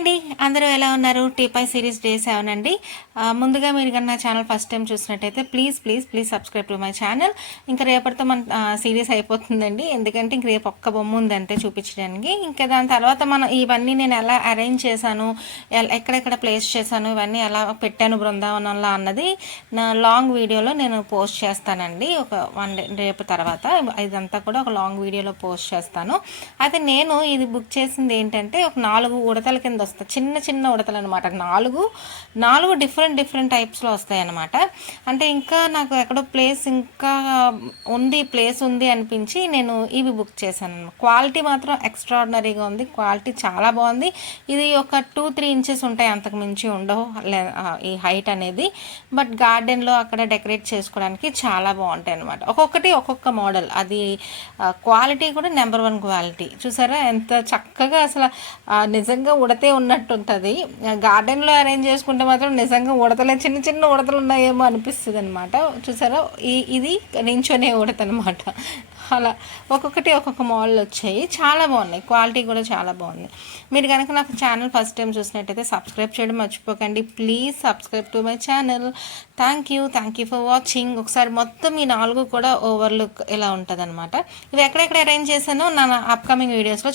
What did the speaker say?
అండి, అందరూ ఎలా ఉన్నారు? టీపై సిరీస్ డే 7 అండి. ముందుగా మీరు కన్నా నా ఛానల్ ఫస్ట్ టైం చూసినట్టయితే please subscribe to my channel. ఇంకా రేపటితో మన సిరీస్ అయిపోతుందండి, ఎందుకంటే ఇంక రేపు ఒక్క బొమ్మ ఉందంటే చూపించడానికి. ఇంకా దాని తర్వాత మనం ఇవన్నీ నేను ఎలా అరేంజ్ చేశాను, ఎక్కడెక్కడ ప్లేస్ చేశాను, ఇవన్నీ ఎలా పెట్టాను బృందావనంలో అన్నది నా లాంగ్ వీడియోలో నేను పోస్ట్ చేస్తానండి. ఒక 1 డే రేపు తర్వాత ఇదంతా కూడా ఒక లాంగ్ వీడియోలో పోస్ట్ చేస్తాను. అయితే నేను ఇది బుక్ చేసింది ఏంటంటే ఒక 4 ఉడతల కింద వస్తాయి, చిన్న చిన్న ఉడతలు అనమాట. నాలుగు డిఫరెంట్ టైప్స్లో వస్తాయి అనమాట. అంటే ఇంకా నాకు ఎక్కడో ప్లేస్ ఉంది అనిపించి నేను ఇవి బుక్ చేశాను. క్వాలిటీ మాత్రం ఎక్స్ట్రాడినరీగా ఉంది, క్వాలిటీ చాలా బాగుంది. ఇది ఒక 2-3 ఇంచెస్ ఉంటాయి, అంతకు మించి ఉండవు ఈ హైట్ అనేది. బట్ గార్డెన్లో అక్కడ డెకరేట్ చేసుకోవడానికి చాలా బాగుంటాయి అనమాట. ఒక్కొక్క మోడల్, అది క్వాలిటీ కూడా నెంబర్ 1 క్వాలిటీ. చూసారా ఎంత చక్కగా, అసలు నిజంగా ఉడతే ఉన్నట్టు ఉంటుంది. గార్డెన్లో అరేంజ్ చేసుకుంటే మాత్రం నిజంగా ఉడతలే, చిన్న చిన్న ఉడతలు ఉన్నాయేమో అనిపిస్తుంది అనమాట. చూసారా ఇది నించొనే ఉడత అనమాట. అలా ఒక్కొక్క మోడల్ వచ్చాయి, చాలా బాగున్నాయి, క్వాలిటీ కూడా చాలా బాగుంది. మీరు కనుక నాకు ఛానల్ ఫస్ట్ టైం చూసినట్టయితే సబ్స్క్రైబ్ చేయడం మర్చిపోకండి. Please subscribe to my channel. Thank you for watching. ఒకసారి మొత్తం ఈ 4 కూడా ఓవర్లుక్ ఇలా ఉంటుంది అనమాట. ఇవి ఎక్కడెక్కడ అరేంజ్ చేశానో నా అప్కమింగ్ వీడియోస్లో